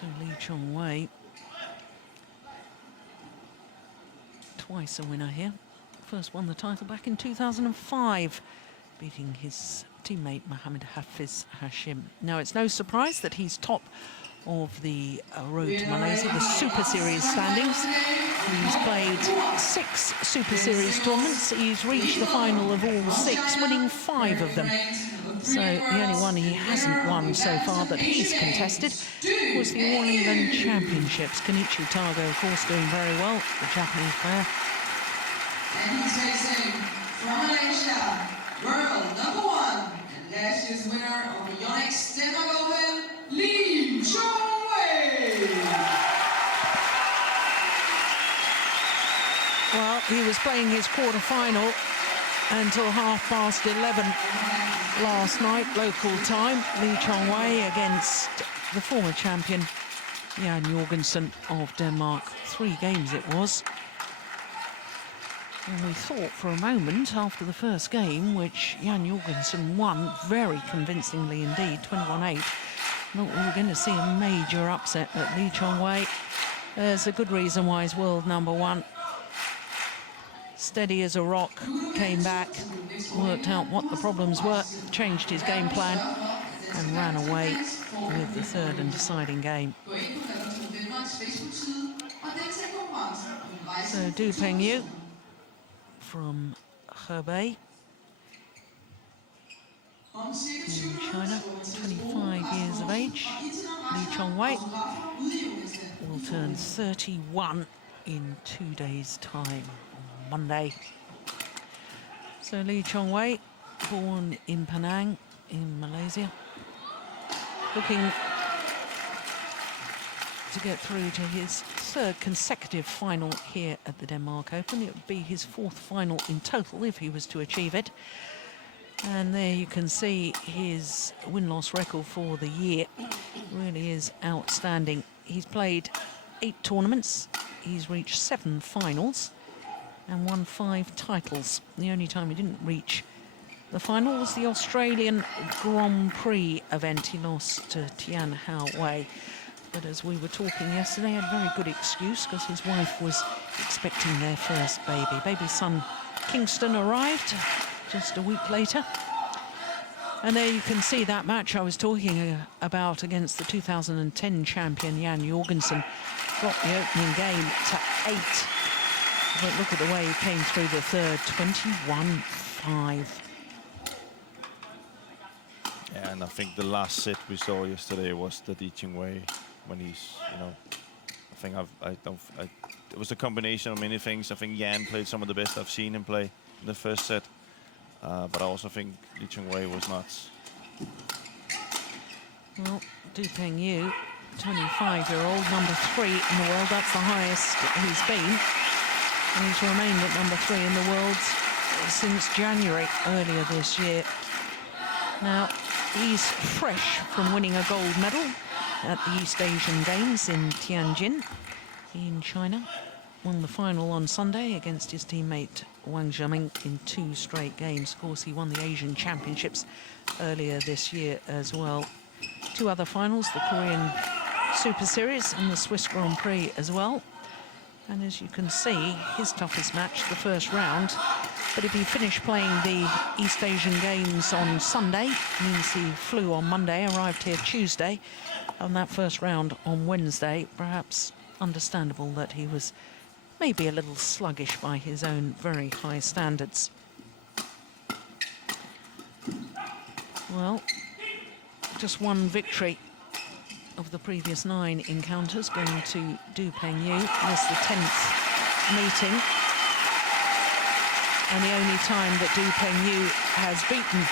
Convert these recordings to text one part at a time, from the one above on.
So Chong Wei, twice a winner here. First won the title back in 2005, beating his teammate Mohammed Hafiz Hashim. Now, it's no surprise that he's top of the road to Malaysia, the Super Series standings. He's played 6 Super Series tournaments. He's reached the final of all 6, winning 5 of them. So the only one he hasn't won so far that he's contested was the All England Championships. Kenichi Tago, of course, doing very well, the Japanese player. And he's facing from Malaysia, world #1, and last year's winner of the Yonex Denmark Open, Chong Wei. Well, he was playing his quarter-final until 11:30 last night, local time. Chong Wei against the former champion, Jan Jorgensen of Denmark. 3 games it was. And we thought for a moment after the first game, which Jan Jorgensen won very convincingly indeed, 21-8, that we were going to see a major upset. But Chong Wei, there's a good reason why he's world #1. Steady as a rock, came back, worked out what the problems were, changed his game plan, and ran away with the 3rd and deciding game. So Pengyu from Hebei in China, 25 years of age. Chong Wei will turn 31 in 2 days' time, on Monday. So Chong Wei, born in Penang in Malaysia, looking to get through to his 3rd consecutive final here at the Denmark Open. It would be his 4th final in total if he was to achieve it. And there you can see his win-loss record for the year really is outstanding. He's played 8 tournaments, he's reached 7 finals and won 5 titles. The only time he didn't reach the final was the Australian Grand Prix event. He lost to Tian Hao Wei. But as we were talking yesterday, he had a very good excuse because his wife was expecting their first baby. Baby son Kingston arrived just a week later. And there you can see that match I was talking about against the 2010 champion Jan Jorgensen. Dropped the opening game to 8. But look at the way he came through the 3rd, 21-5. Yeah, and I think the last set we saw yesterday was the Chong Wei when he's, it was a combination of many things. I think Jan played some of the best I've seen him play in the first set. But I also think Chong Wei was nuts. Well, Pengyu, 25-year-old, #3 in the world. That's the highest he's been. And he's remained at #3 in the world since January earlier this year. Now, he's fresh from winning a gold medal at the East Asian Games in Tianjin in China. Won the final on Sunday against his teammate Wang Zhiming in 2 straight games. Of course, he won the Asian Championships earlier this year as well. 2 other finals, the Korean Super Series and the Swiss Grand Prix as well. And as you can see, his toughest match, the first round. But if he finished playing the East Asian Games on Sunday, means he flew on Monday, arrived here Tuesday, and that first round on Wednesday, perhaps understandable that he was maybe a little sluggish by his own very high standards. Well, just 1 victory of the previous 9 encounters going to Pengyu. This is the 10th meeting. And the only time that Pengyu has beaten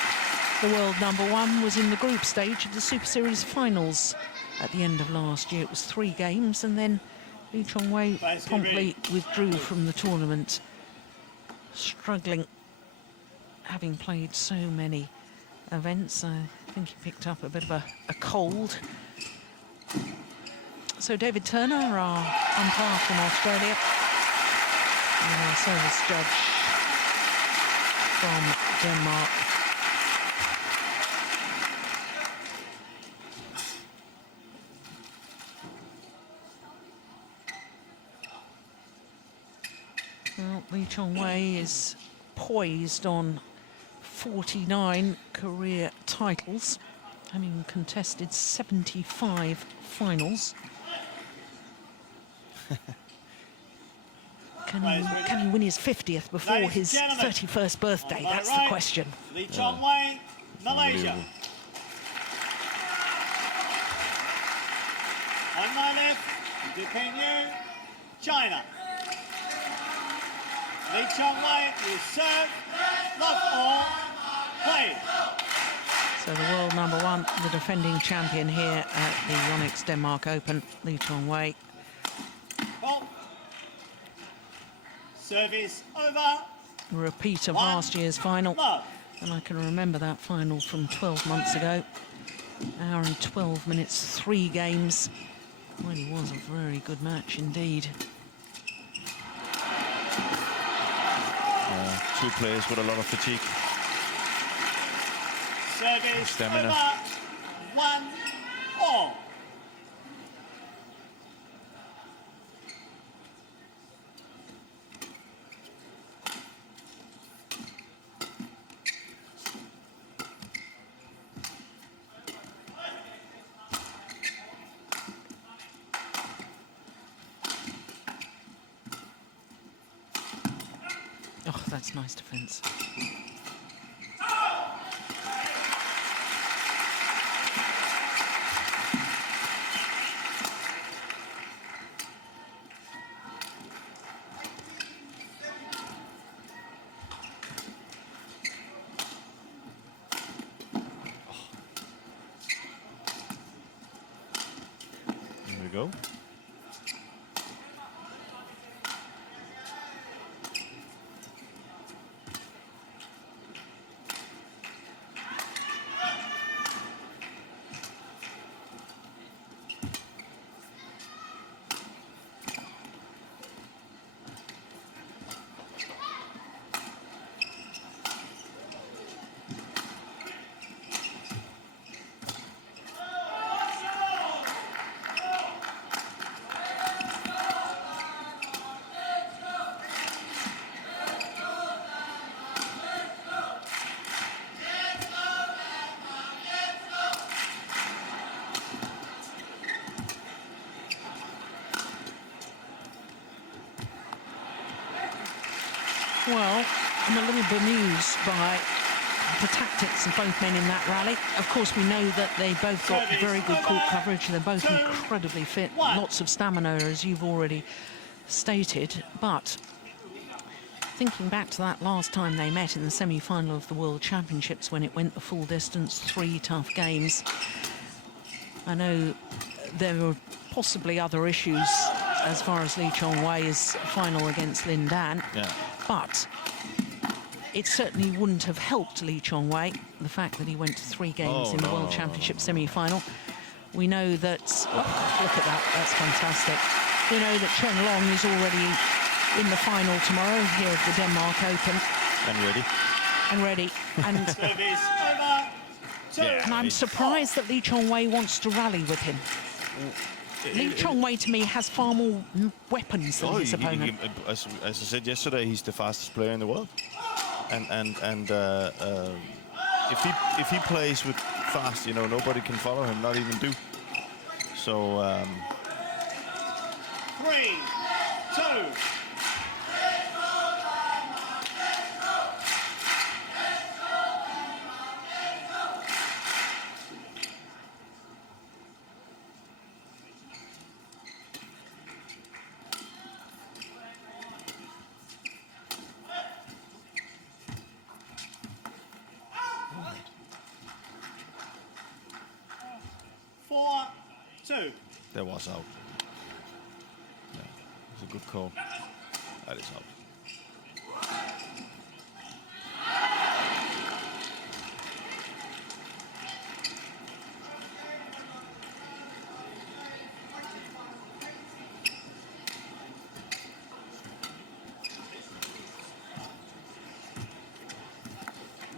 the world #1 was in the group stage of the Super Series Finals at the end of last year. It was 3 games, and then Chong Wei promptly withdrew from the tournament, struggling, having played so many events. I think he picked up a bit of a cold. So David Turner, our umpire from Australia, and our service judge from Denmark. Well, Lee Chong Wei is poised on 49 career titles, having contested 75 finals. Can he win his 50th before his 31st birthday? That's the question. Lee Chong Wei, Malaysia. On my left, Pengyu, China. Lee Chong Wei will serve, love all, play. So the world number one, the defending champion here at the Yonex Denmark Open, Lee Chong Wei. Ball. Service over. Repeat of One, last year's final. love. And I can remember that final from 12 months ago. Hour and 12 minutes, 3 games. Really was a very good match indeed. Two players with a lot of fatigue. Service Stamina. over. 1-all. Oh, that's nice defence. Here we go. Well, I'm a little bemused by the tactics of both men in that rally. Of course, we know that they both got very good court coverage. They're both incredibly fit, lots of stamina, as you've already stated. But thinking back to that last time they met in the semi-final of the World Championships, when it went the full distance, 3 tough games, I know there were possibly other issues as far as Lee Chong Wei's final against Lin Dan. Yeah. But it certainly wouldn't have helped Lee Chong Wei, the fact that he went to 3 games in the World Championship semi-final. We know that, look at that, that's fantastic. We know that Chen Long is already in the final tomorrow here at the Denmark Open. And ready. And Service over. 2. Yeah. and I'm surprised that Lee Chong Wei wants to rally with him. Lee Chong Wei, to me, has far more weapons than his opponent. As I said yesterday, he's the fastest player in the world. And if he plays with fast, you know, nobody can follow him, not even do. So 3, 2. that was out. Yeah, it's a good call. That is out.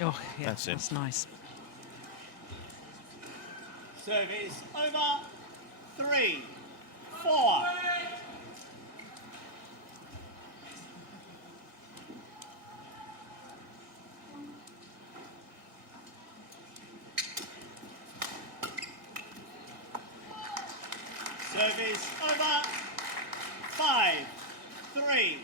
Oh, yeah, That's it. that's nice. Service over. 3, 4. Service over. 5-3.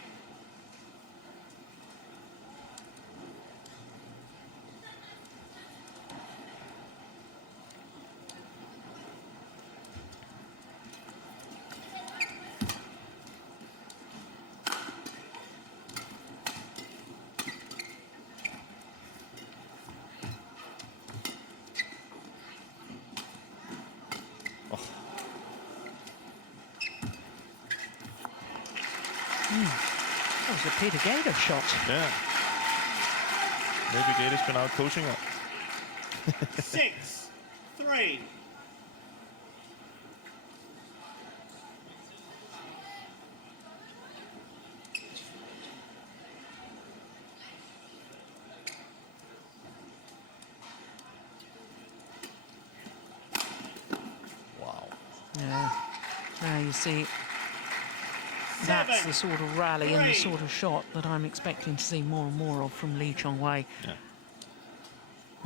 That was a Peter Gator shot. Yeah. Maybe Gator's been out coaching her. 6-3. Wow. Yeah. Now you see, that's the sort of rally and the sort of shot that I'm expecting to see more and more of from Chong Wei. Yeah.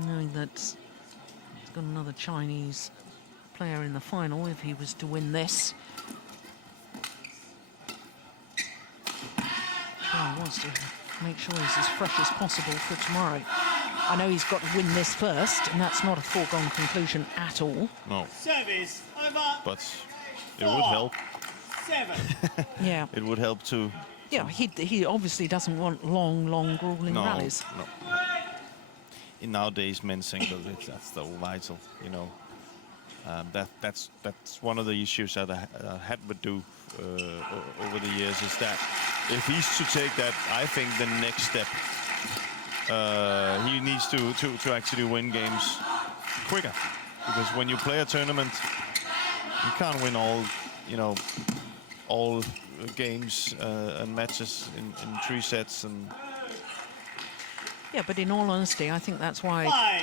Knowing that he's got another Chinese player in the final if he was to win this. He wants to make sure he's as fresh as possible for tomorrow. I know he's got to win this first, and that's not a foregone conclusion at all. No. Service over. But it would help. 7. Yeah. It would help to. Yeah, he obviously doesn't want long, grueling No. rallies. No. In nowadays men's singles, that's so vital. You know, that's one of the issues that I had with do over the years is that if he's to take that, I think the next step he needs to actually win games quicker, because when you play a tournament, you can't win all games and matches in 3 sets. And yeah, but in all honesty, I think that's why 5.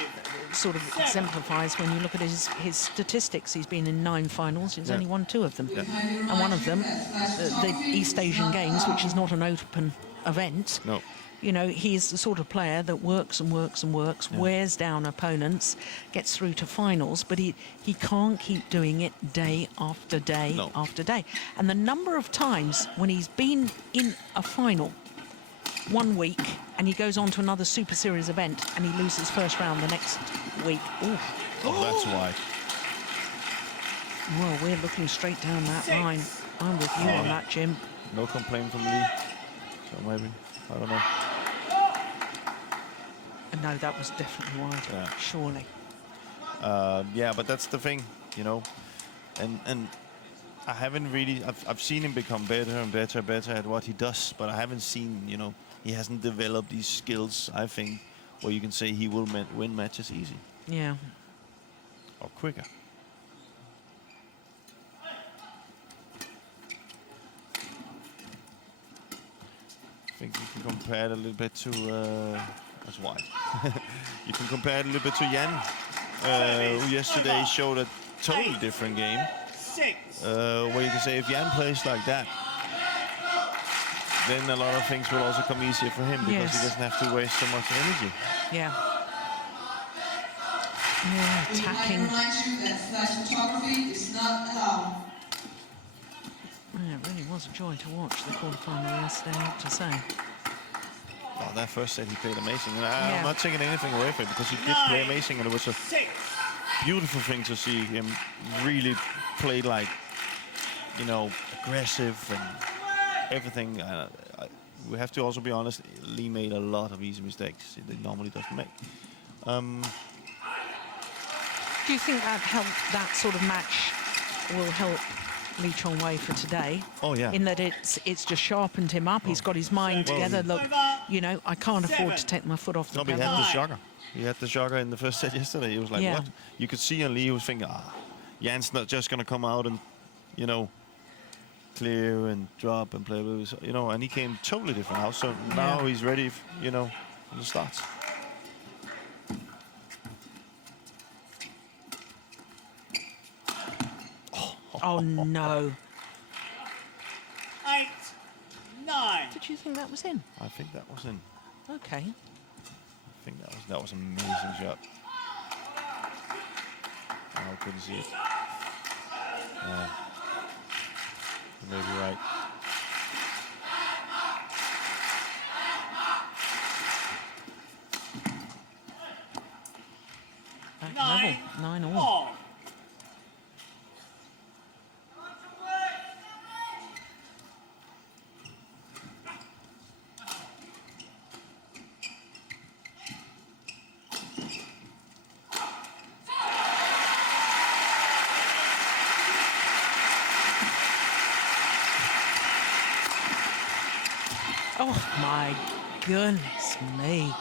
it sort of exemplifies when you look at his statistics. He's been in 9 finals. He's only won 2 of them. Yeah. And one of them, the East Asian Games, which is not an open event. no, You know, he's the sort of player that works and works and works, wears down opponents, gets through to finals, but he can't keep doing it day after day after day. And the number of times when he's been in a final 1 week and he goes on to another Super Series event and he loses first round the next week. Ooh. oh, that's why. Well, we're looking straight down that line. I'm with you on that, Jim. No complaint from Lee. So maybe, I don't know. No, that was definitely wide, surely. Yeah, but that's the thing, you know. And I haven't really, I've seen him become better and better at what he does, but I haven't seen, you know, he hasn't developed these skills, I think, where you can say he will win matches easy. Yeah. Or quicker. I think you can compare it a little bit to, that's wide. You can compare it a little bit to Jan, who yesterday showed a totally different game. 6. Where you can say if Jan plays like that, then a lot of things will also come easier for him, because he doesn't have to waste so much energy. Yeah. Yeah, attacking. Remind you that flash photography is not allowed. Yeah, it really was a joy to watch the quarterfinal yesterday, I have to say. Oh, that first set he played amazing, and I'm not taking anything away from it, because he did play amazing, and it was a 6. beautiful thing to see him really play like, you know, aggressive and everything. We have to also be honest, Lee made a lot of easy mistakes that he normally doesn't make. Do you think that sort of match will help Chong Wei for today? Oh yeah. In that it's just sharpened him up. He's got his mind together. Look, you know, I can't afford to take my foot off the No, but he pedal. had the shocker. He had the shocker in the first set yesterday. He was like, what? You could see on Lee, he was thinking, Jan's not just going to come out and, you know, clear and drop and play loose, you know, and he came totally different now. So now he's ready, you know, for the starts. Oh no. 8, 9. Did you think that was in? I think that was in. Okay. I think that was an amazing shot. Oh, I couldn't see it. You may be right. Back 9 level, 9-all. all. Oh my goodness me.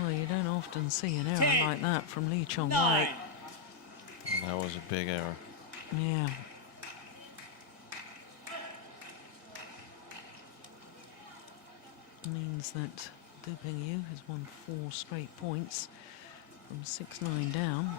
Well, you don't often see an error 10, like that from Chong Wei. 9. And that was a big error. Yeah. Means that Pengyu has won 4 straight points from 6-9 down.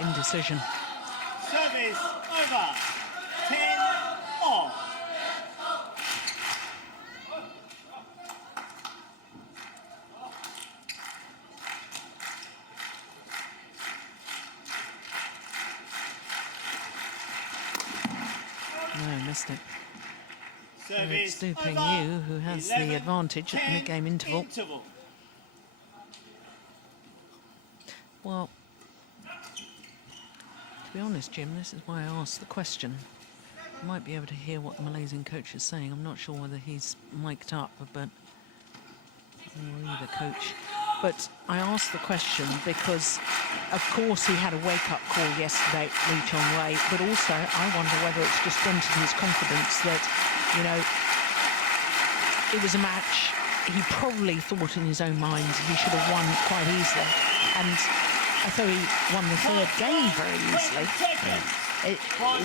Indecision. Service over. 10 all. No, missed it. So it's Service Pengyu who has the 11, advantage at the 10 mid-game interval. Well, to be honest, Jim, this is why I asked the question. You might be able to hear what the Malaysian coach is saying. I'm not sure whether he's mic'd up, but or either coach. But I asked the question because, of course, he had a wake-up call yesterday, Chong Wei, but also I wonder whether it's just dented his confidence that, you know, it was a match he probably thought in his own mind he should have won quite easily. And I thought he won the 3rd game very easily.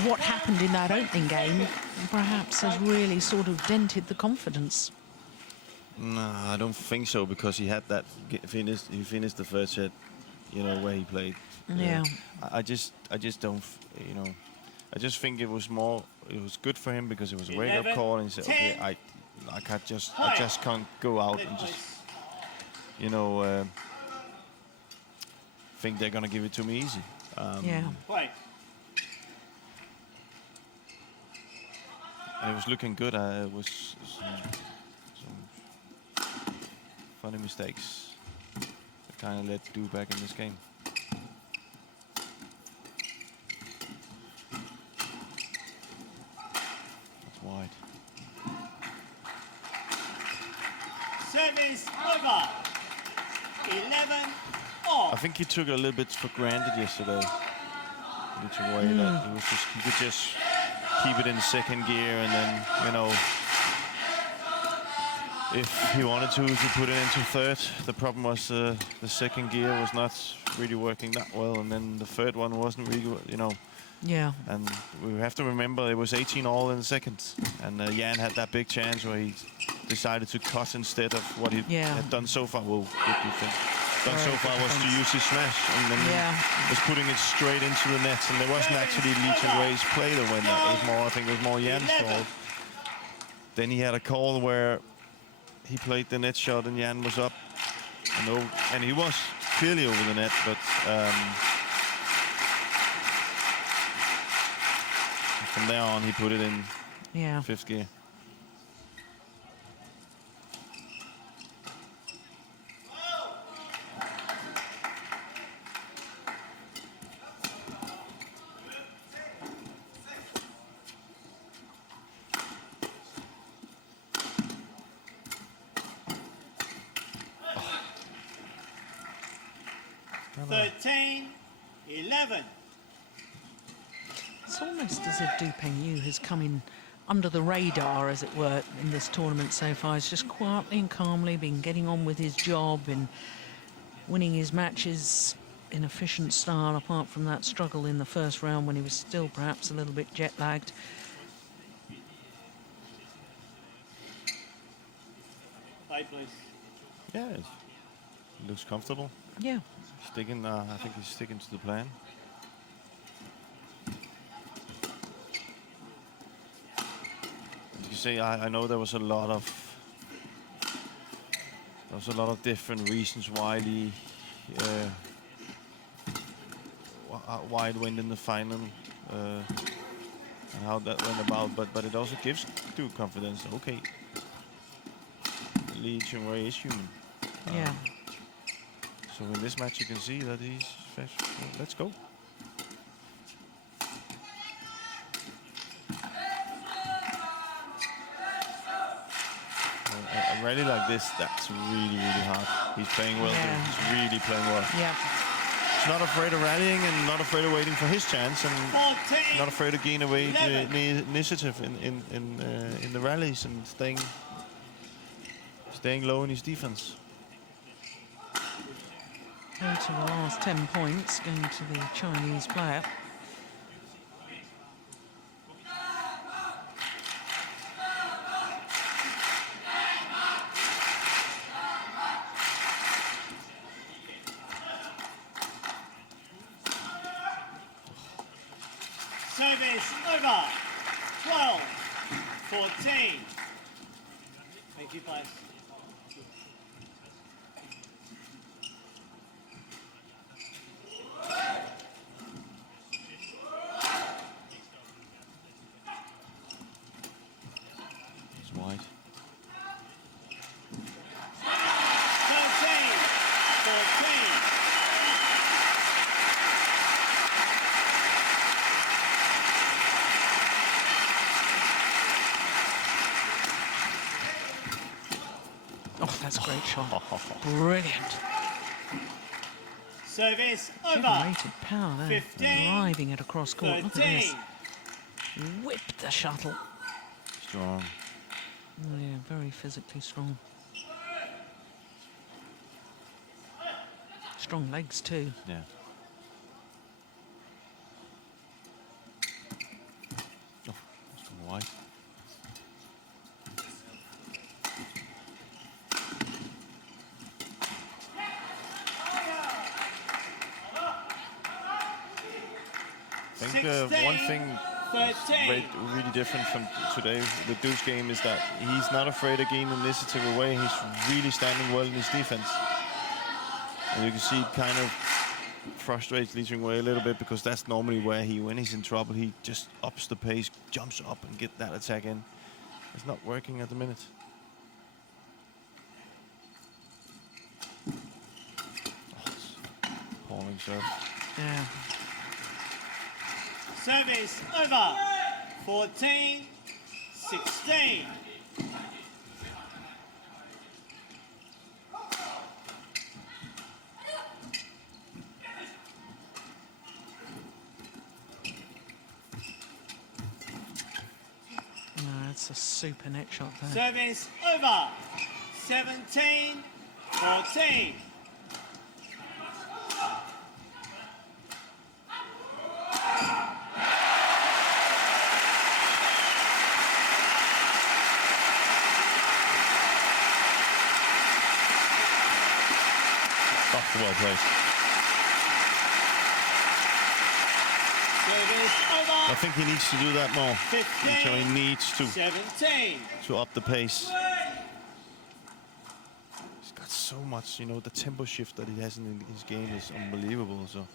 What happened in that opening game perhaps has really sort of dented the confidence. No, I don't think so, because he had that finished. He finished the first set, you know, where he played. Yeah. I just don't, you know. I just think it was more. It was good for him because it was a wake-up call, and he said, "Okay, I just can't go out and just, you know, think they're gonna give it to me easy." Yeah. Play. And it was looking good. It was some funny mistakes that kind of led to back in this game. That's wide. Service over. 11 all. I think he took it a little bit for granted yesterday. Chong Wei, that he could just keep it in 2nd gear, and then, you know, if he wanted to put it into 3rd. The problem was the 2nd gear was not really working that well, and then the 3rd one wasn't really, you know. Yeah. And we have to remember it was 18 all in the 2nd, and Jan had that big chance where he decided to cut instead of what he had done so far. Well, what do you think? Done so far was to use his smash, and then was putting it straight into the net, and there wasn't actually Chong Wei's play that went that. It was more, I think it was more Jan's fault. Then he had a call where he played the net shot and Jan was up, and he was clearly over the net, but from there on he put it in 5th gear. Oh. 13-11. It's almost as if Pengyu has come in under the radar, as it were, in this tournament so far. He's just quietly and calmly been getting on with his job and winning his matches in efficient style, apart from that struggle in the 1st round when he was still perhaps a little bit jet-lagged. Play, please. Yeah, it looks comfortable. Yeah. Sticking, I think he's sticking to the plan. You can say, I know there was a lot of different reasons why why it went in the final and how that went about, but it also gives Duke confidence. Okay, Lee Chong Wei is human. Yeah. So in this match, you can see that he's fresh. Well, let's go. A rally like this, that's really, really hard. He's playing well. Yeah. He's really playing well. Yeah. He's not afraid of rallying and not afraid of waiting for his chance, and 14, not afraid of gaining away the 11. initiative in the rallies and staying low in his defense. Going to the last 10 points, going to the Chinese player. Service over. 12, 14. Thank you, guys. It's wide. 13, 14. Oh, that's a great shot. Brilliant. Service over. Generated power there. 15, Driving it across court. Look at this. 13. Whipped the shuttle. Strong. Oh, yeah, very physically strong. Strong legs too. Yeah. Oh, that's gone wide. I think one 16, thing 13. really different from today with Duke's game is that he's not afraid of gaining initiative away. He's really standing well in his defense. And you can see it kind of frustrates Lee Chong Wei a little bit, because that's normally where when he's in trouble, he just ups the pace, jumps up and get that attack in. It's not working at the minute. Oh, appalling serve. Yeah. Service over. 14, 16. No, it's a super net shot there. Service over. 17, 14. Oh, well played. Service over. I think he needs to do that more. 15, So he needs 17. to up the pace. He's got so much, the tempo shift that he has in his game is unbelievable. So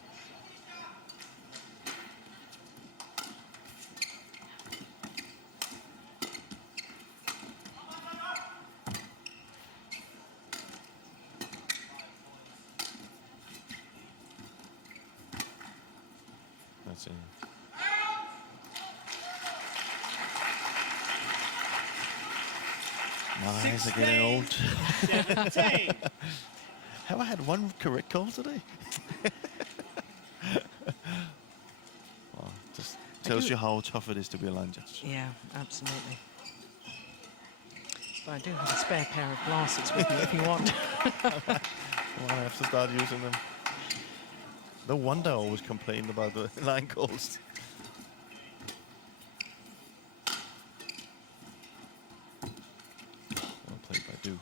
that's it. My eyes are getting old. 17. Have I had one correct call today? Well, just tells you how tough it is to be a line judge. Yeah, absolutely. But I do have a spare pair of glasses with me if you want. Well, I have to start using them. No wonder I always complain about the line calls. Well played by Du.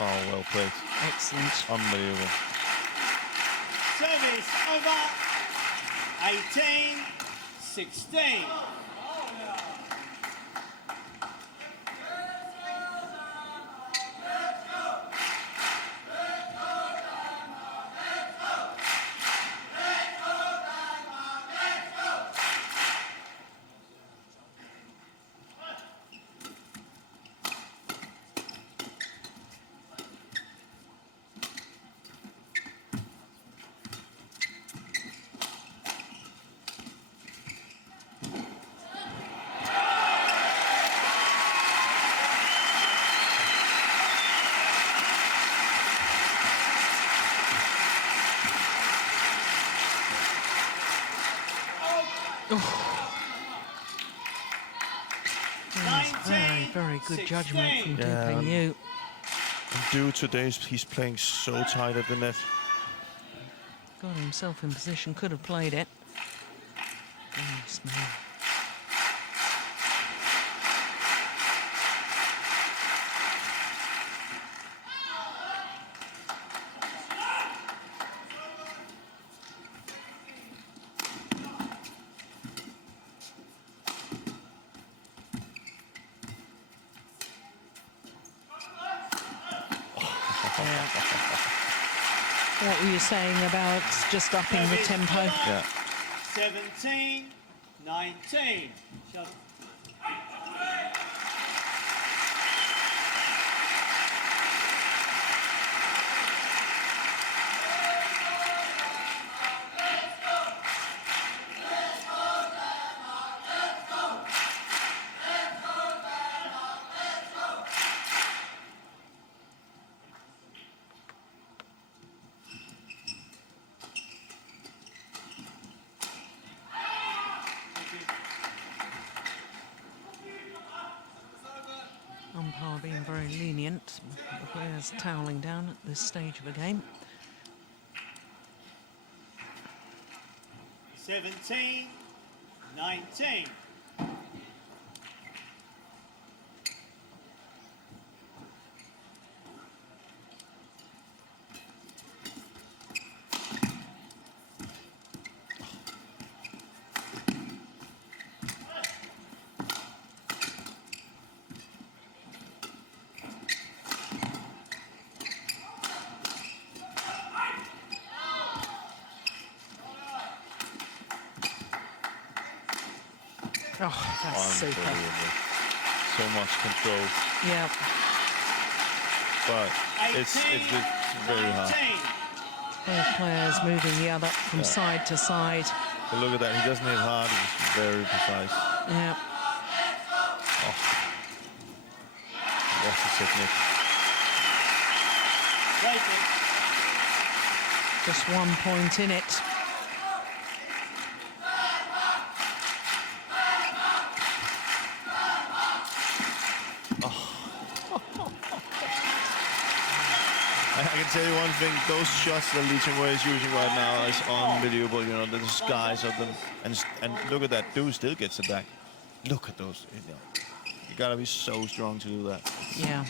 Oh, well played. Excellent. Unbelievable. Service over. 18, 16. Very good judgment from Yeah, Pengyu. Due today, he's playing so tight at the net. Got himself in position, could have played it. Goodness me. What were you saying about just upping the tempo? Yeah. 17, 19. Shove. Umpire being very lenient. The players toweling down at this stage of a game. 17, 19. Oh, that's super. Unbelievable. So much control. Yeah. But it's very hard. 19. Both players moving the other from side to side. But look at that. He doesn't hit hard. He's very precise. Yeah. What's the technique? Break it. Just 1 point in it. I can tell you one thing, those shots that Lee Chong Wei is using right now is unbelievable, you know, the disguise of them. And look at that, dude still gets it back. Look at those, you know. You gotta be so strong to do that. Yeah.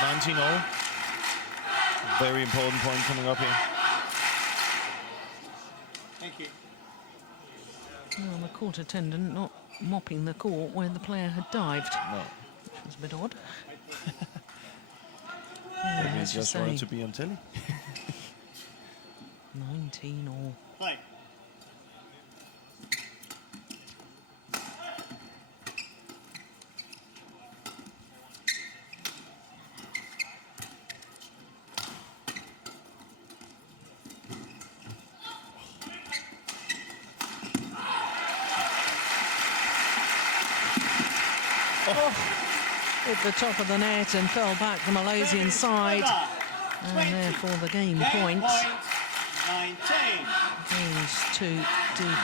$19-0. Very important point coming up here. Thank you. Well, the court attendant not mopping the court where the player had dived. No. Which was a bit odd. Maybe he as you just wanted say, to be on telly. 19 all. Play. Hit the top of the net and fell back the Malaysian side. And therefore the game point 19. goes to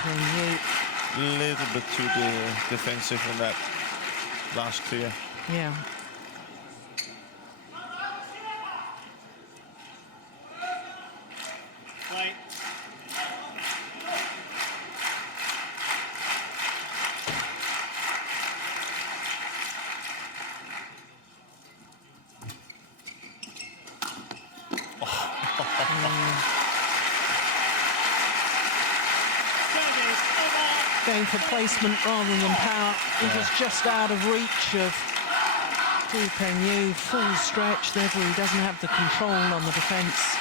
Pengyu. A little bit too defensive in that last clear. Yeah. Play. going for placement rather than power. It was just out of reach of Pengyu. Full stretch, therefore he doesn't have the control on the defence.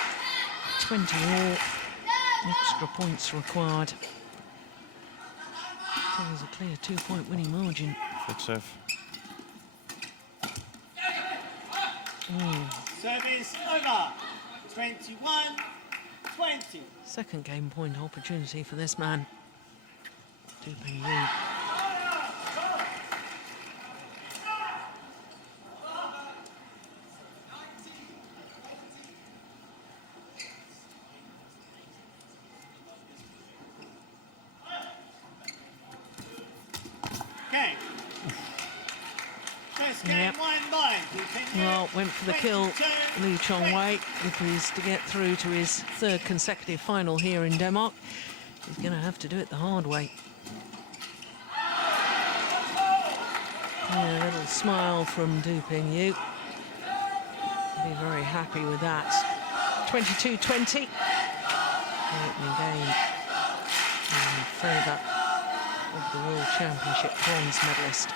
20 all. Extra points required. So there's a clear 2-point winning margin. Good serve. Service over. 21-20. Second game point opportunity for this man. Pengyu. Okay. First game Yep. won by Pengyu. Well, went for the kill, 22. Chong Wei, if he's to get through to his third consecutive final here in Denmark. He's going to have to do it the hard way. Yeah, a little smile from Pengyu. Be very happy with that. 22-20. The opening game in favour of the World Championship bronze medalist.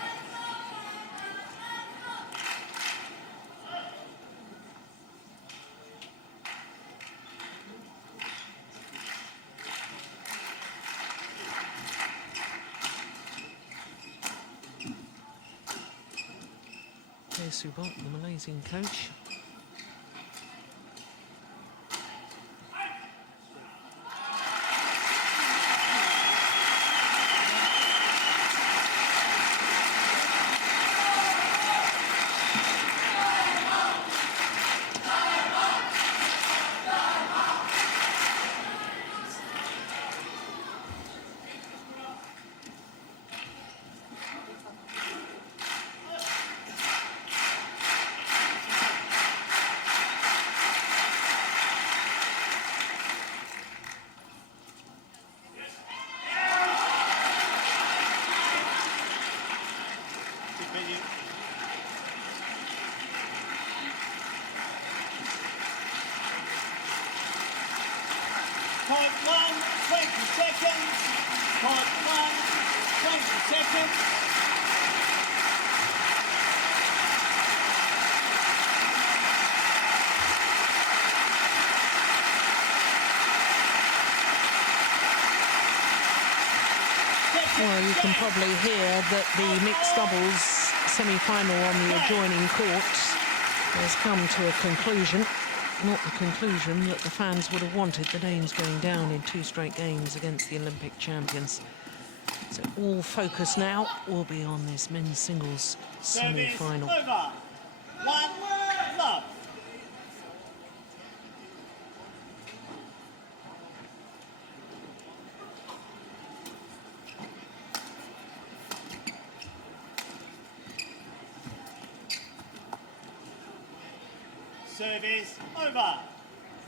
Subot, the Malaysian coach. Point 1, 20 seconds. Point 1, 20 seconds. Well, you can probably hear that the mixed doubles semi-final on the adjoining court has come to a conclusion. Not the conclusion that the fans would have wanted, the Danes going down in 2 straight games against the Olympic champions. So all focus now will be on this men's singles Service semi-final. over. 1 love. Service over.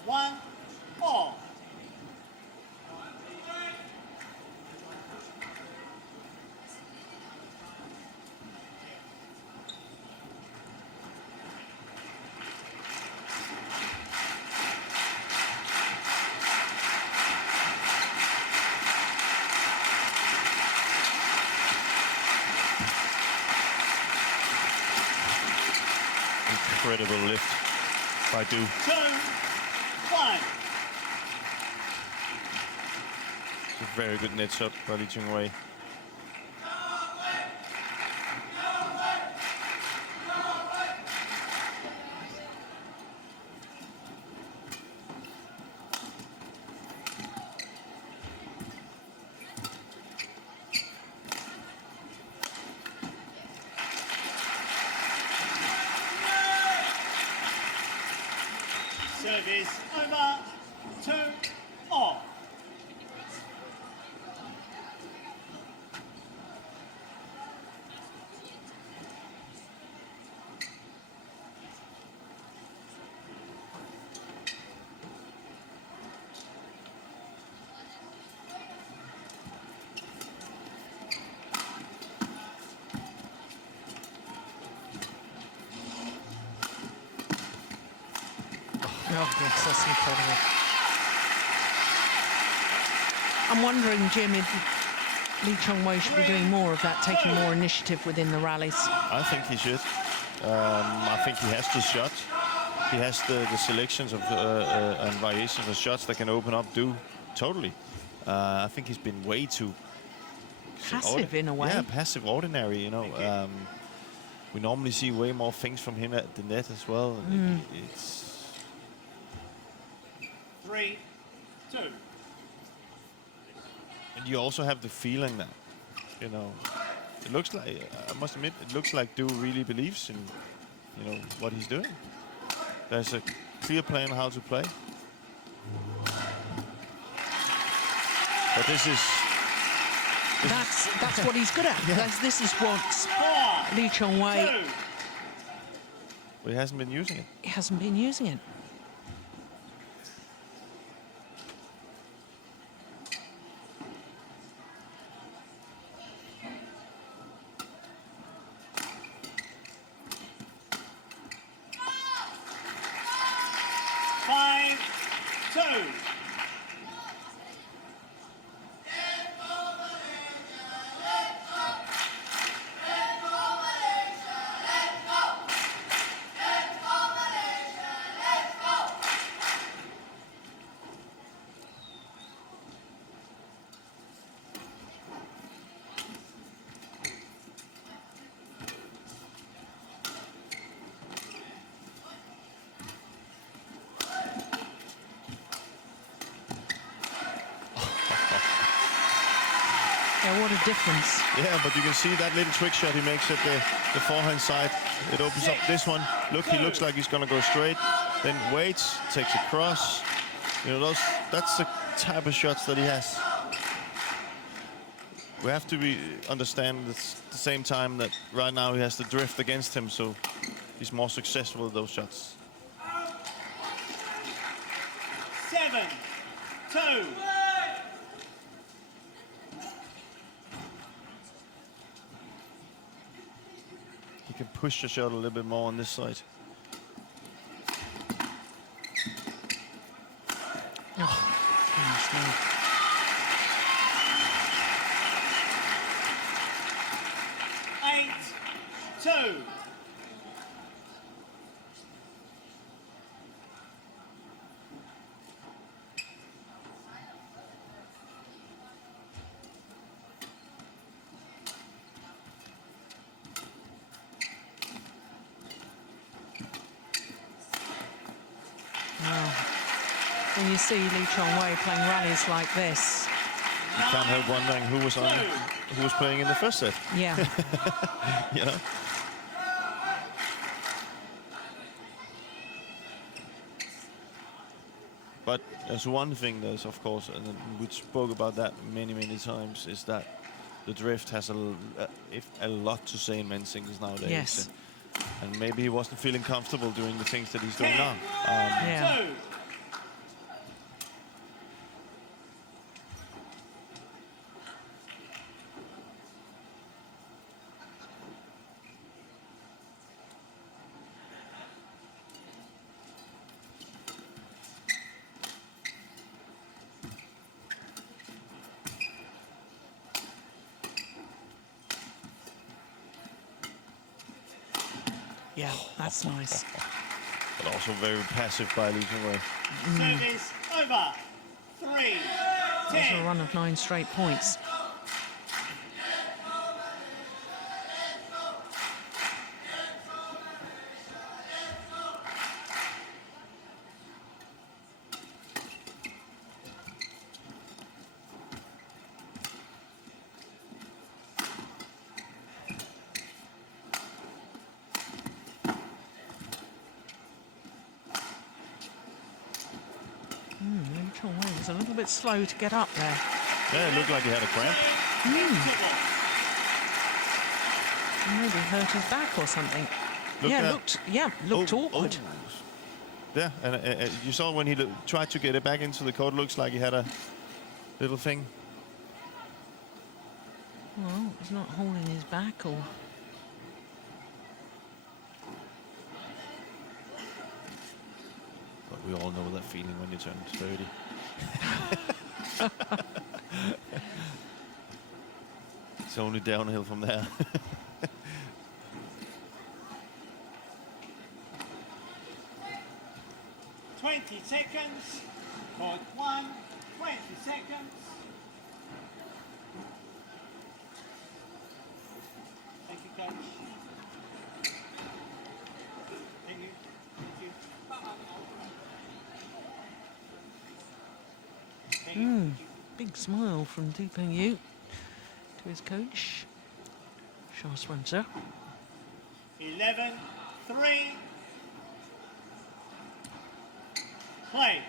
1 all. Incredible lift by Du. 2, 1. It's a very good net shot by Chong Wei. Service over. 2 all. Oh, yes, that's incredible. I'm wondering, Jim, if Lee Chong Wei should be doing more of that, taking more initiative within the rallies. I think he should. I think he has the shot. He has the selections of and variations of shots that can open up totally. I think he's been way too Passive in a way. Yeah, passive, ordinary. You know, we normally see way more things from him at the net as well. It's 3-2. And you also have the feeling that, you know, it looks like, I must admit, it looks like Du really believes in, you know, what he's doing. There's a clear plan how to play. But this is... That's what he's good at. This is what Lee Chong Wei... But he hasn't been using it. He hasn't been using it. Yeah, what a difference. Yeah, but you can see that little trick shot he makes at the forehand side. It opens up this one. Look, he looks like he's going to go straight. Then waits, takes a cross. You know, that's the type of shots that he has. We have to understand at the same time that right now he has the drift against him, so he's more successful with those shots. 7-2. He can push the shot a little bit more on this side. Oh, goodness me. 8-2. When you see Lee Chong Wei playing rallies like this, You can't help wondering who was playing in the first set. yeah. You know? But there's one thing there's, of course, and we spoke about that many times, is that the drift has a lot to say in men's singles nowadays. Yes. And maybe he wasn't feeling comfortable doing the things that he's doing now. Yeah. Yeah, that's nice. But also very passive by Lee Chong Wei. Service over. 3-10. There's a run of 9 straight points. Lee Chong Wei was a little bit slow to get up there. Yeah, it looked like he had a cramp. Maybe hurt his back or something. Looked awkward. Yeah, and you saw when he tried to get it back into the court, looks like he had a little thing. Well, he's not holding his back or... But we all know that feeling when you turn 30. It's only downhill from there. 20 seconds. Court 1, 20 seconds. Thank you, coach. Thank you. Thank you. Thank you. Big smile from Pengyu to his coach, Charles Swenser. 11, 3. Play.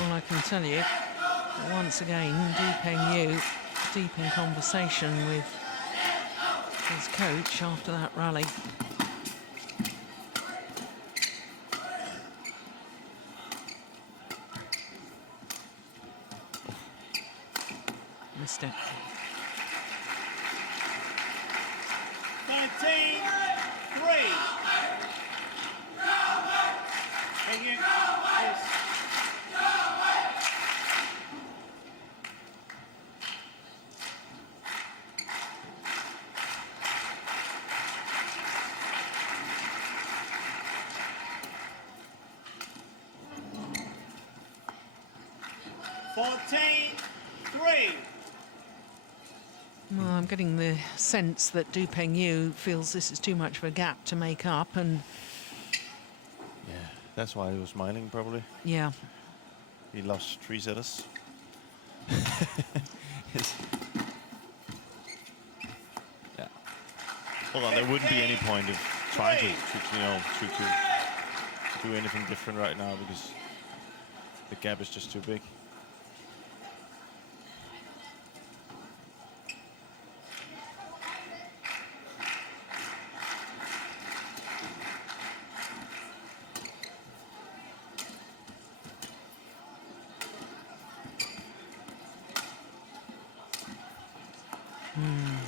All I can tell you, once again, Pengyu deep in conversation with his coach after that rally. Missed it. 13, 3. Thank you. Yes. Well, I'm getting the sense that Pengyu feels this is too much of a gap to make up, and Yeah, that's why he was smiling, probably. yeah, He lost 3 setters. Yeah. Well, there wouldn't be any point of trying to do anything different right now because the gap is just too big.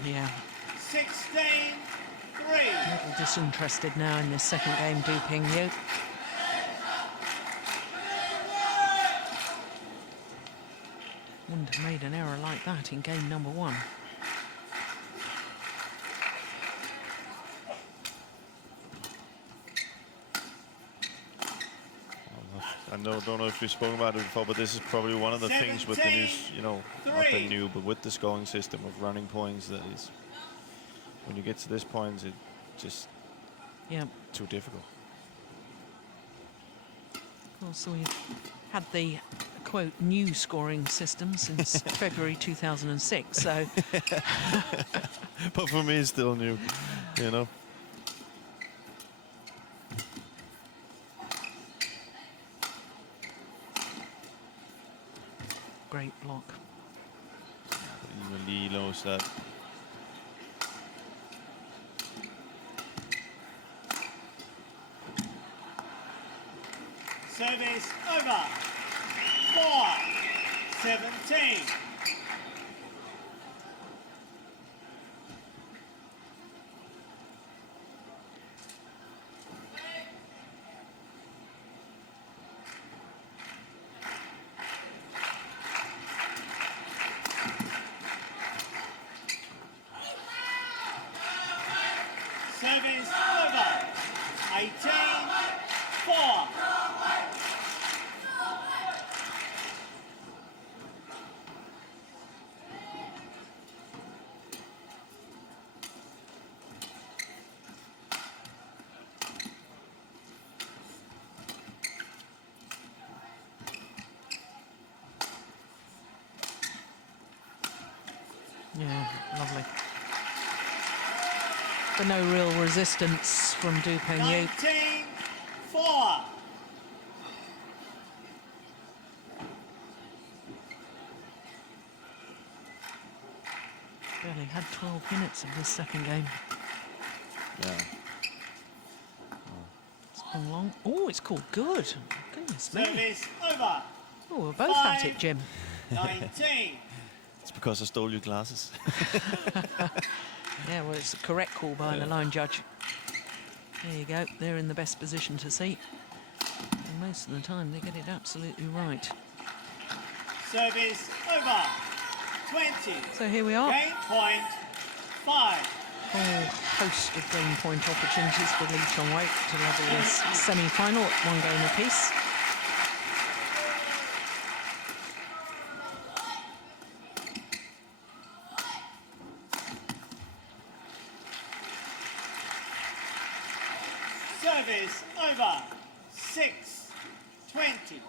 yeah. 16, 3. A little disinterested now in this second game, Pengyu. Wouldn't have made an error like that in game number 1. I don't know if we've spoken about it before, but this is probably one of the things with the new, not the new, but with the scoring system of running points, that is, when you get to this point, it's just too difficult. Of course, we've had the, quote, new scoring system since February 2006, so... But for me, it's still new, Great block. Even Lee knows that. Service over. 4-17. Service over. 18-4. Yeah, lovely. But no real resistance from Pengyu. 19-4. Barely had 12 minutes of this second game. Yeah. It's And long. Oh, it's called good. Goodness me. Service over. Oh, we're both at it, Jim. 19. It's because I stole your glasses. Yeah, well, it's a correct call by the line judge. There you go. They're in the best position to see. And most of the time, they get it absolutely right. Service over. 20. So here we are. Game point 5. Whole host of game point opportunities for Lee Chong Wei to level this semi-final at 1 game apiece. Service over. 6-20.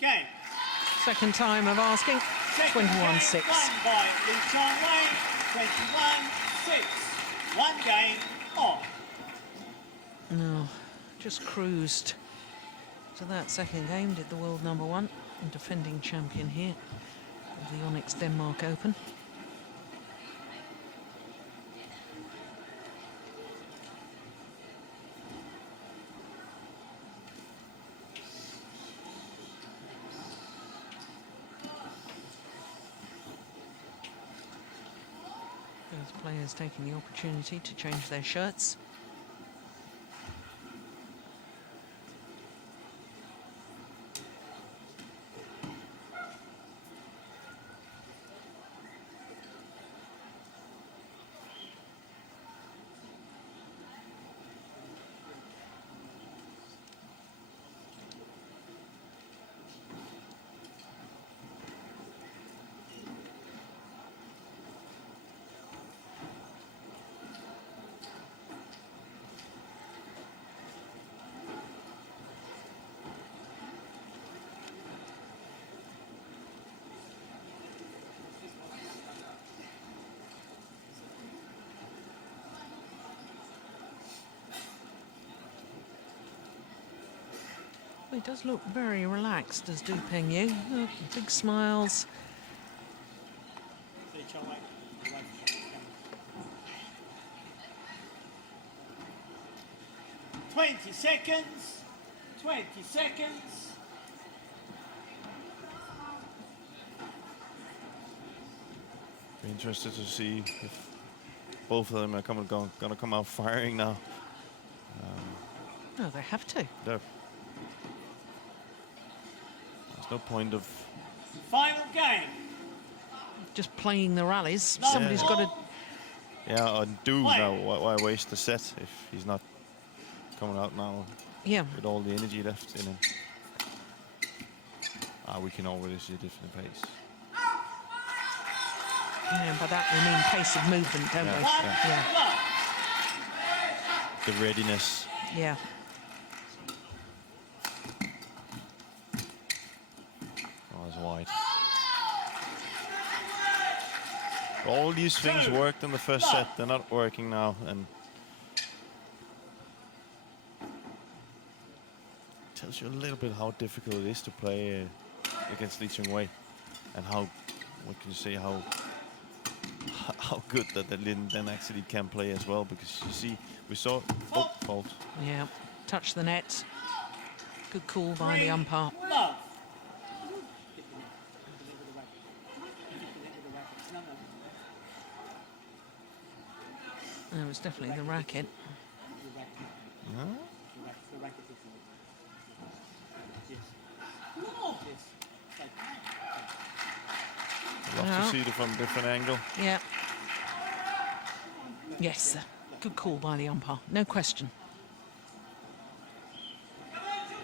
Game. Second time of asking. 21-6. Won by Lee Chong Wei. 21-6. 1 game off. No, just cruised to that second game, did the world number 1 and defending champion here of the Yonex Denmark Open. Those players taking the opportunity to change their shirts. He does look very relaxed, as do Pengyu. Oh, big smiles. Lee Chong Wei. 20 seconds. 20 seconds. Be interested to see if both of them are gonna come out firing now. No, they have to. There's no point of Final game. Just playing the rallies. No. Somebody's got to. or do now. Why waste the set if he's not coming out now Yeah. with all the energy left in him? We can already see a different pace. Yeah, by that we mean pace of movement, don't we? Yeah. Yeah. The readiness. Yeah. Oh, it's wide. All these things worked in the first set. They're not working now, and tells you a little bit how difficult it is to play against Lee Chong Wei, and how, what can you say, how good that the Lin then actually can play as well. Because you see, we saw fault. Yeah. Touch the net. Good call by the umpire. Love. It was definitely the racket. I'd love to see it from a different angle. Yeah. Yes. Good call by the umpire. No question.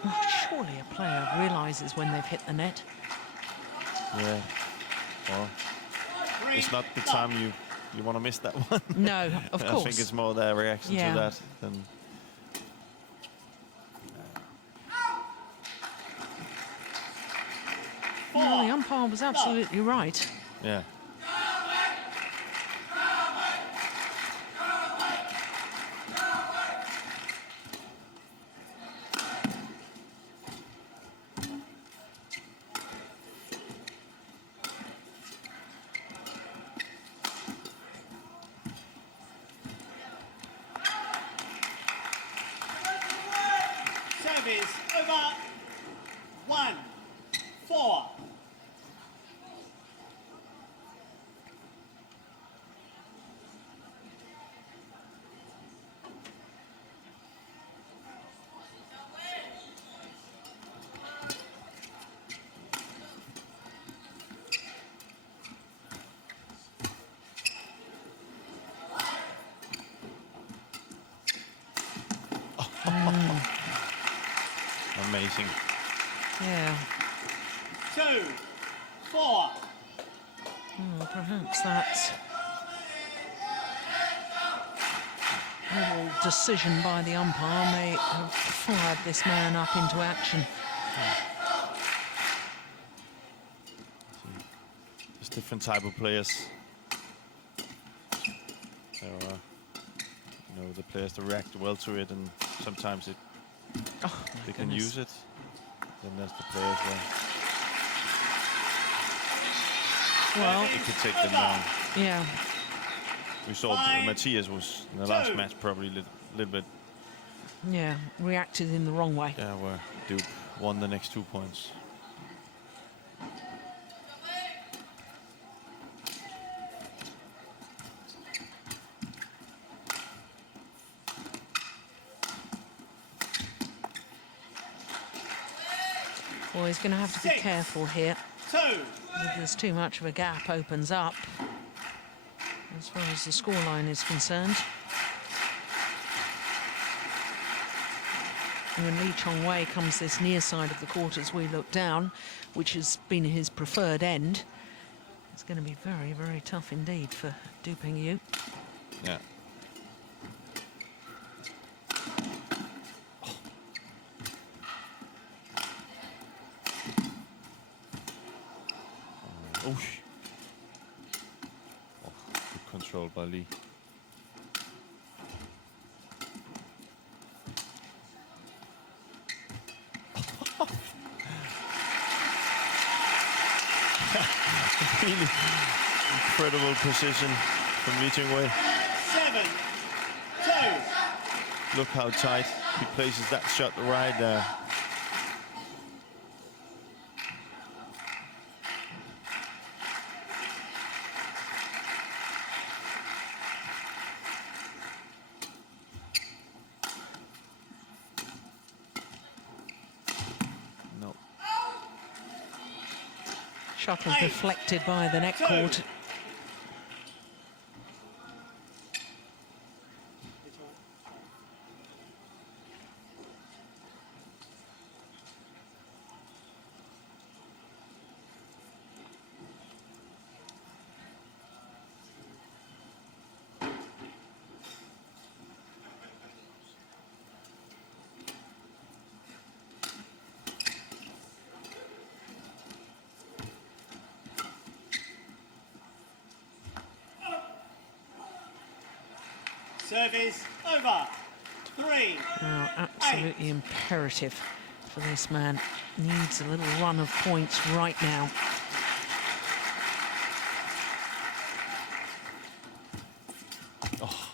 Oh, surely a player realises when they've hit the net. Yeah. Well, it's not the time you want to miss that one. No, of course. I think it's more their reaction Yeah. to that than. No, the umpire was absolutely right. Yeah. amazing. Yeah. 2-4. Perhaps that little decision by the umpire may have fired this man up into action. There's different type of players. There are, the players that react well to it, and sometimes they can use it. Then there's the players where it could take them down. Yeah. We saw Matthias was in the last match probably a little bit. Yeah, reacted in the wrong way. Yeah, where Duke won the next 2 points. Well, he's going to have to be careful here. 2. If there's too much of a gap opens up as far as the scoreline is concerned. When Lee Chong Wei comes this near side of the court as we look down, which has been his preferred end, it's going to be very, very tough indeed for Du Pengyu. Yeah. Oh, good control by Lee. Really incredible precision from Lee Chong Wei. 7-2. Look how tight he places that shot right there. No. Shuttle deflected by the net court. Service over. 3. Now, absolutely imperative for this man. Needs a little run of points right now. Oh.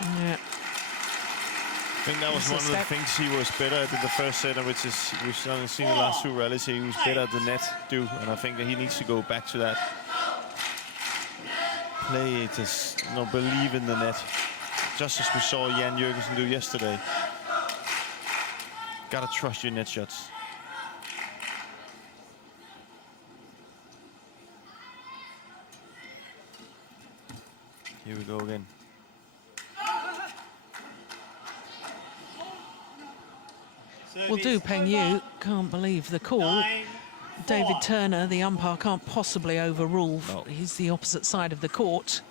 Yeah. I think that was one of the things he was better at in the first set, which is we've only seen the last 2 rallies. He was better at the net, and I think that he needs to go back to that. Play it as believe in the net, just as we saw Jan Jørgensen do yesterday. Gotta trust your net shots. Here we go again. Well, Du Pengyu can't believe the call. David Turner, the umpire, can't possibly overrule. No. He's the opposite side of the court.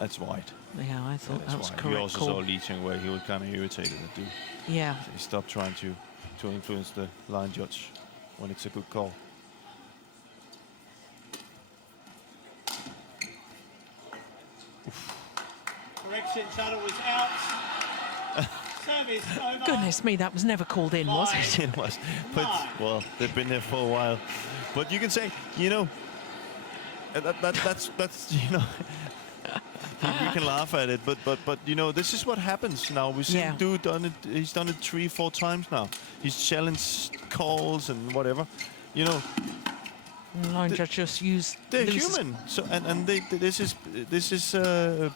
That's wide. Yeah, I thought that was wide. correct We also call. saw Lee Chong Wei. He was kind of irritated at Du. Yeah. So he stopped trying to influence the line judge when it's a good call. Correction, shuttle was out. Service over. Goodness me, that was never called in, was it? It was. But, well, they've been there for a while. But you can say, that's we can laugh at it, but this is what happens now. We see Du done it. He's done it 3-4 times now. He's challenged calls and whatever. Line judge just used. They're human. So and this is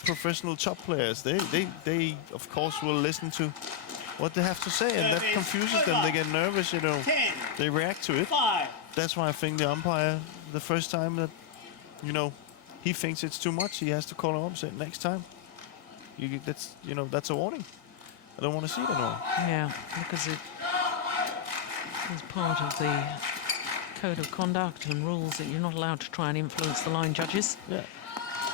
professional top players. They of course will listen to what they have to say, and that confuses them. They get nervous. 10, They react to it. 5. That's why I think the umpire, the first time that he thinks it's too much, he has to call him up and say, next time, that's a warning. I don't want to see it anymore. Yeah, because It's part of the code of conduct and rules that you're not allowed to try and influence the line judges. Yeah.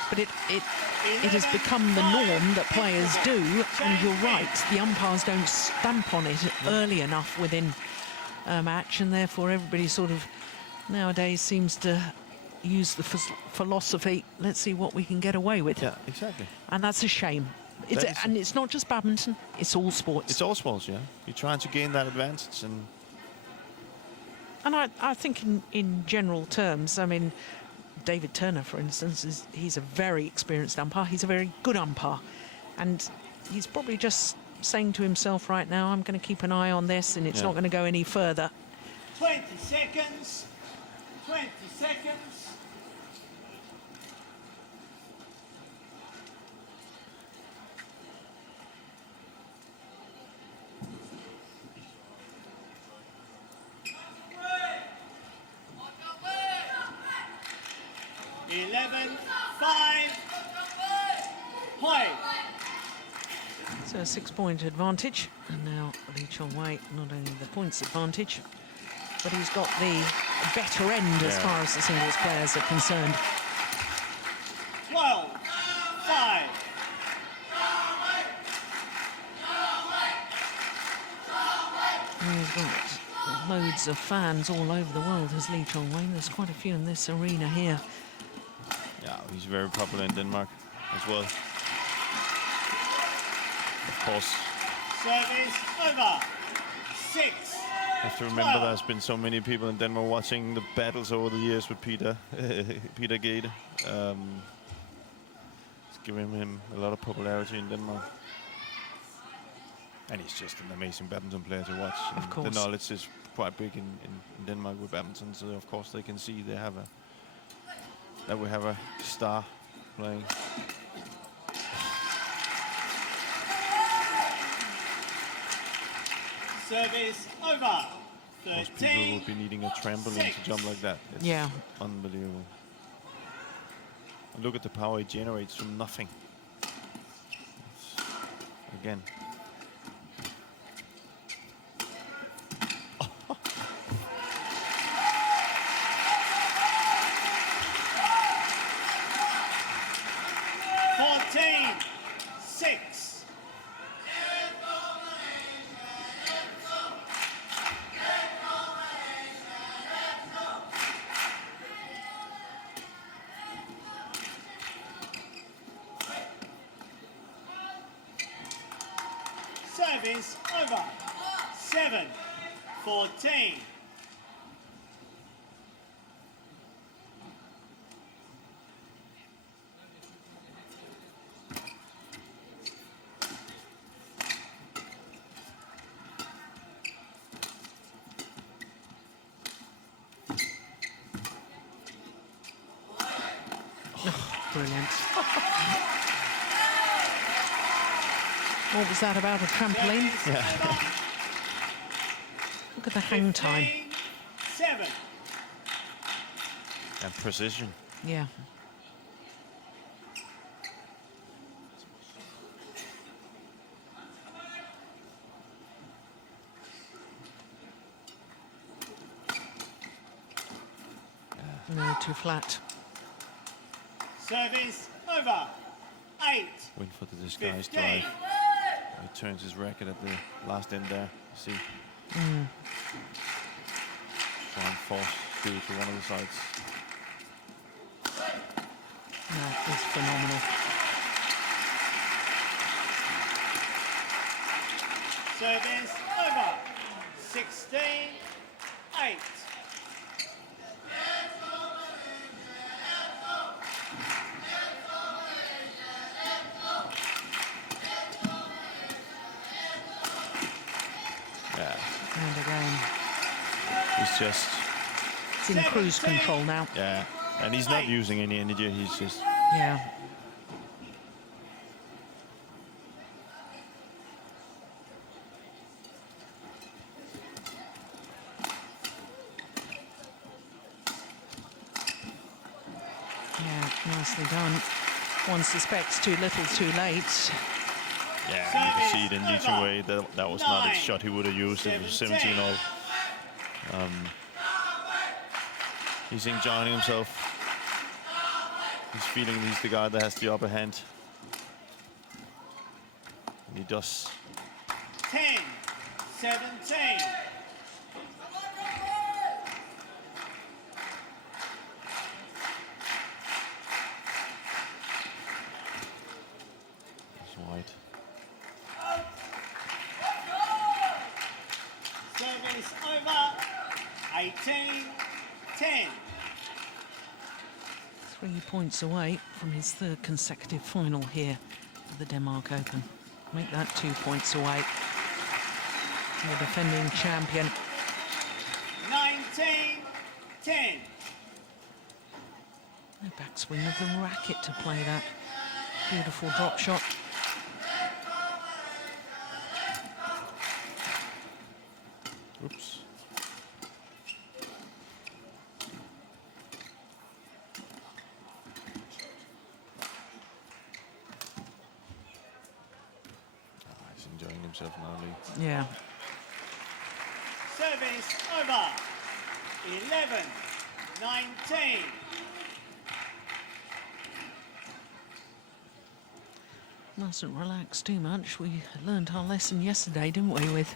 But it has become the norm that players do, and you're right, the umpires don't stamp on it early enough within a match, and therefore everybody sort of nowadays seems to use the philosophy, let's see what we can get away with. Yeah, exactly. And that's a shame. And it's not just badminton, it's all sports. It's all sports, yeah. You're trying to gain that advantage. And I think in general terms, I mean, David Turner, for instance, he's a very experienced umpire. He's a very good umpire. And he's probably just saying to himself right now, I'm going to keep an eye on this, and it's not going to go any further. 20 seconds. 20 seconds. So a 6-point advantage, and now Chong Wei not only the points advantage, but he's got the better end as far as the singles players are concerned. 12, 5. And he's got loads of fans all over the world, has Chong Wei. There's quite a few in this arena here. Yeah, he's very popular in Denmark as well. Of course. Service over. 6. I have to remember there's been so many people in Denmark watching the battles over the years with Peter Gade. It's giving him a lot of popularity in Denmark. And he's just an amazing badminton player to watch. Of course. The knowledge is quite big in Denmark with badminton, so of course they can see they have that we have a star playing. Service over. Most people would be needing a trampoline to jump like that. It's unbelievable. And look at the power it generates from nothing. Again. Service over. 7, 14. Brilliant. What was that about, a trampoline? Yeah. Look at the hang time. 7. And precision. Yeah. No, too flat. Service over. 8. Went for the disguised 15. drive. He turns his racket at the last end there. You see. Try and force through to one of the sides. That is phenomenal. Service over. 16, 8. And again. He's just... It's in cruise control now. Yeah. And he's not using any energy. He's just... Yeah. Yeah, nicely done. One suspects too little, too late. Yeah, you can see it in Chong Wei. That was not a shot he would have used. It was 17 all. He's enjoying himself. He's feeling he's the guy that has the upper hand. And he does. 10, 17. It's wide. Service over. 18, 10. 3 points away from his third consecutive final here for the Denmark Open. Make that 2 points away. The defending champion. 19, 10. No backswing of the racket to play that beautiful drop shot. Oops. He's enjoying himself now, Lee. Yeah. Service over. 11, 19. Mustn't relax too much. We learned our lesson yesterday, didn't we, with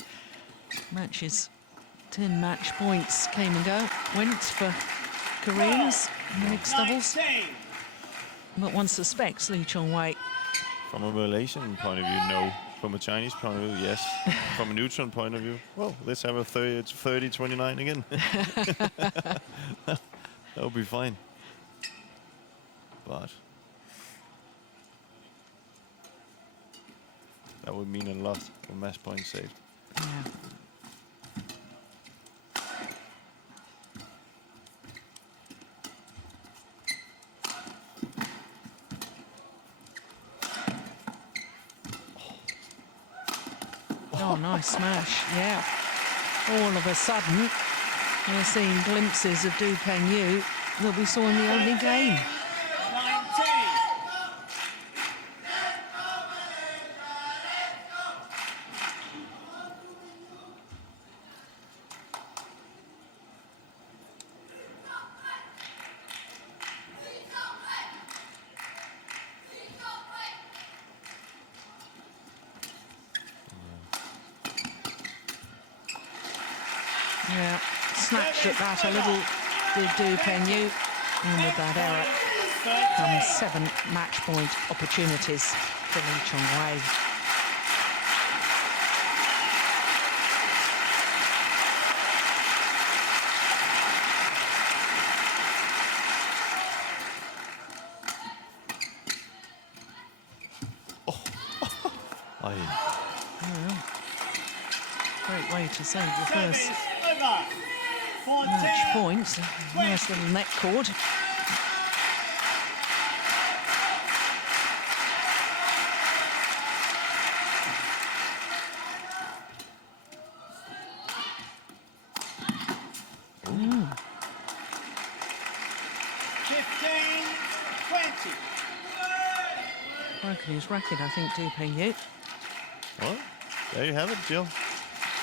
matches. 10 match points came and go. Went for Koreans in the mixed doubles. 19. But one suspects Lee Chong Wei. From a Malaysian point of view, no. From a Chinese point of view, yes. From a neutral point of view, well, let's have a 30-29 again. That'll be fine. But that would mean a lot for match points saved. Yeah. Oh, nice smash, yeah. All of a sudden, we're seeing glimpses of Pengyu that we saw in the opening game. 19. Yeah, snatched at that a little, did Pengyu. And with that error comes 7 match point opportunities for Lee Chong Wei. Well, great way to save the first Service over. 14, match point. Nice little net cord. Mm. 15, 20. Broken his racket, I think, Pengyu. Well, there you have it, Jill.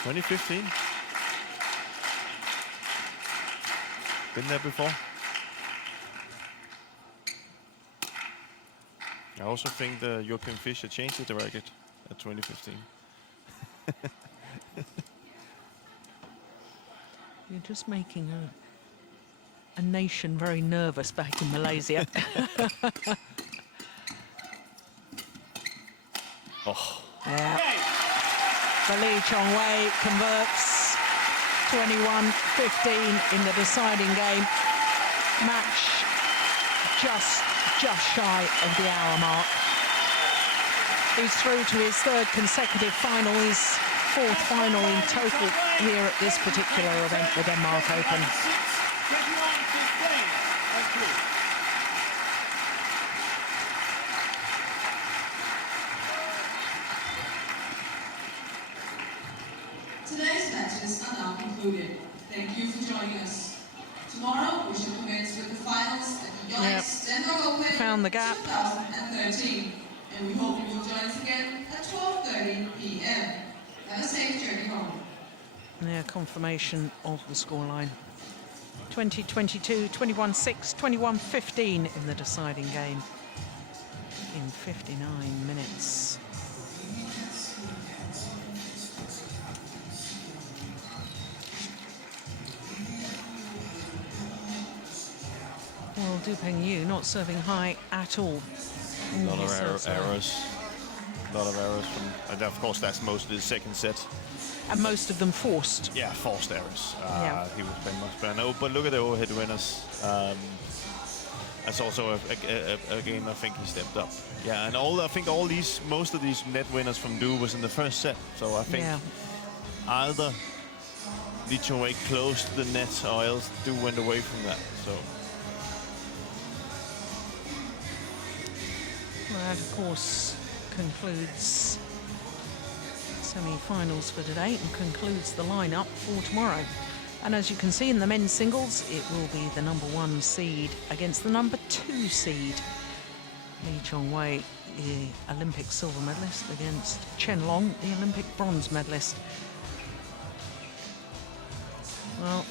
2015. Been there before. I also think the Joachim Fischer changed the racket at 2015. You're just making a nation very nervous back in Malaysia. Oh, Yeah. Okay. But Lee Chong Wei converts 21-15 in the deciding game. Match just shy of the hour mark. He's through to his third consecutive final, his fourth final in total here at this particular event, the Denmark Open. 21, 15. Thank you. Today's matches are now concluded. Thank you for joining us. Tomorrow we shall commence with the finals at the Yonex Denmark Open Found the gap. 2013. And we hope you will join us again at 12:30 p.m. Have a safe journey home. Yeah, confirmation of the scoreline. 20-22, 21-6, 21-15 in the deciding game in 59 minutes. Well, Pengyu not serving high at all. A lot of errors. A lot of errors from, and of course that's most of the second set. And most of them forced. Yeah, forced errors. Yeah. He was playing much better. No, but look at the overhead winners. That's also a game I think he stepped up. Yeah, and I think most of these net winners from Du was in the first set. So I think either Chong Wei closed the net or else Du went away from that. So. Well, that of course concludes semi-finals for today and concludes the lineup for tomorrow. And as you can see in the men's singles, it will be the #1 seed against the #2 seed. Chong Wei, the Olympic silver medalist, against Chen Long, the Olympic bronze medalist. Well,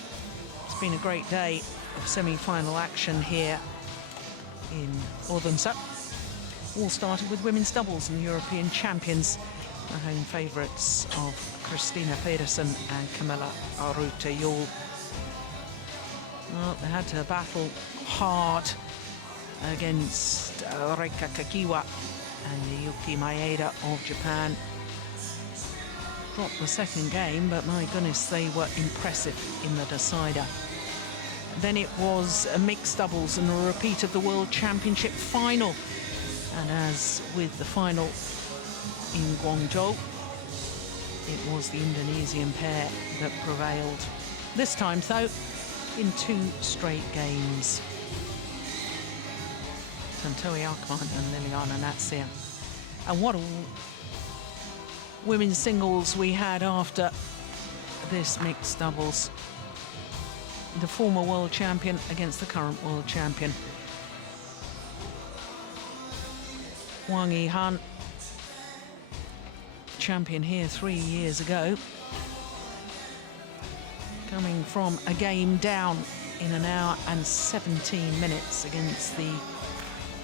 it's been a great day of semi-final action here in Odense. All started with women's doubles and European champions, the home favourites of Christina Pedersen and Camilla Arruta-Jol. Well, they had to battle hard against Reika Kakiwa and Yuki Maeda of Japan. Dropped the second game, but my goodness, they were impressive in the decider. Then it was a mixed doubles and a repeat of the World Championship final. And as with the final in Guangzhou, it was the Indonesian pair that prevailed. This time, though, in 2 straight games. Tantowi Akman and Liliana Natsir. And what a women's singles we had after this mixed doubles. The former world champion against the current world champion. Wang Yihan, champion here 3 years ago, coming from a game down in 1 hour and 17 minutes against the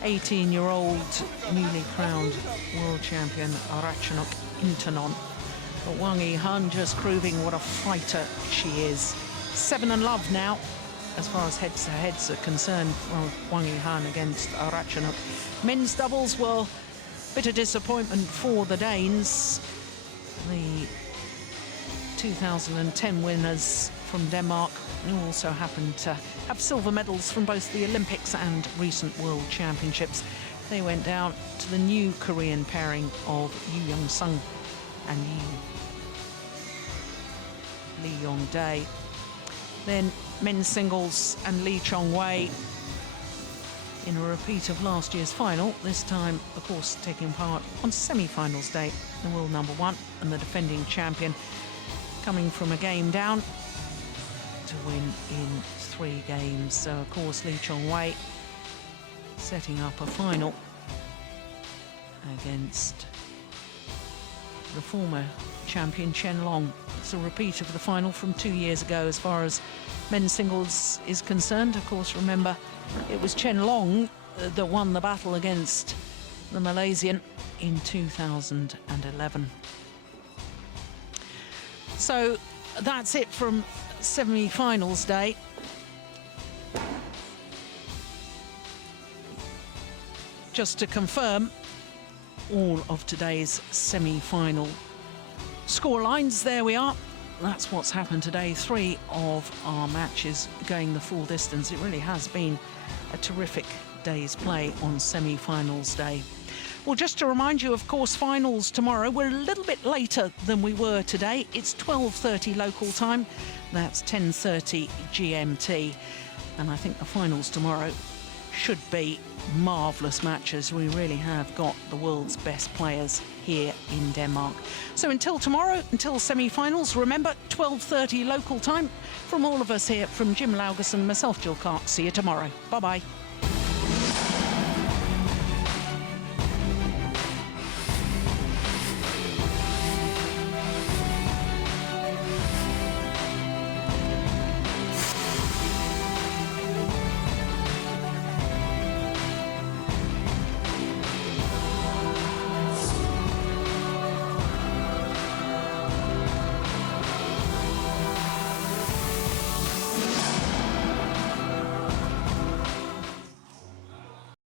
18-year-old newly crowned world champion Ratchanok Intanon. But Wang Yihan just proving what a fighter she is. 7-love now, as far as heads-to-heads are concerned, well, Wang Yihan against Ratchanok. Men's doubles, well, bit of disappointment for the Danes. The 2010 winners from Denmark, who also happened to have silver medals from both the Olympics and recent World Championships. They went down to the new Korean pairing of Yoo Young-sung and Lee Yong-dae. Then men's singles and Chong Wei in a repeat of last year's final, this time, of course, taking part on semi-finals day, the world #1 and the defending champion, coming from a game down to win in 3 games. So, of course, Chong Wei setting up a final against the former champion Chen Long. It's a repeat of the final from 2 years ago as far as men's singles is concerned. Of course, remember, it was Chen Long that won the battle against the Malaysian in 2011. So that's it from semi-finals day. Just to confirm all of today's semi-final scorelines, there we are. That's what's happened today. 3 of our matches going the full distance. It really has been a terrific day's play on semi-finals day. Well, just to remind you, of course, finals tomorrow. We're a little bit later than we were today. It's 12:30 local time. That's 10:30 GMT. And I think the finals tomorrow should be marvellous matches. We really have got the world's best players here in Denmark. So until tomorrow, until semi-finals, remember, 12:30 local time. From all of us here, from Jim Laugerson, myself, Jill Clark. See you tomorrow. Bye-bye.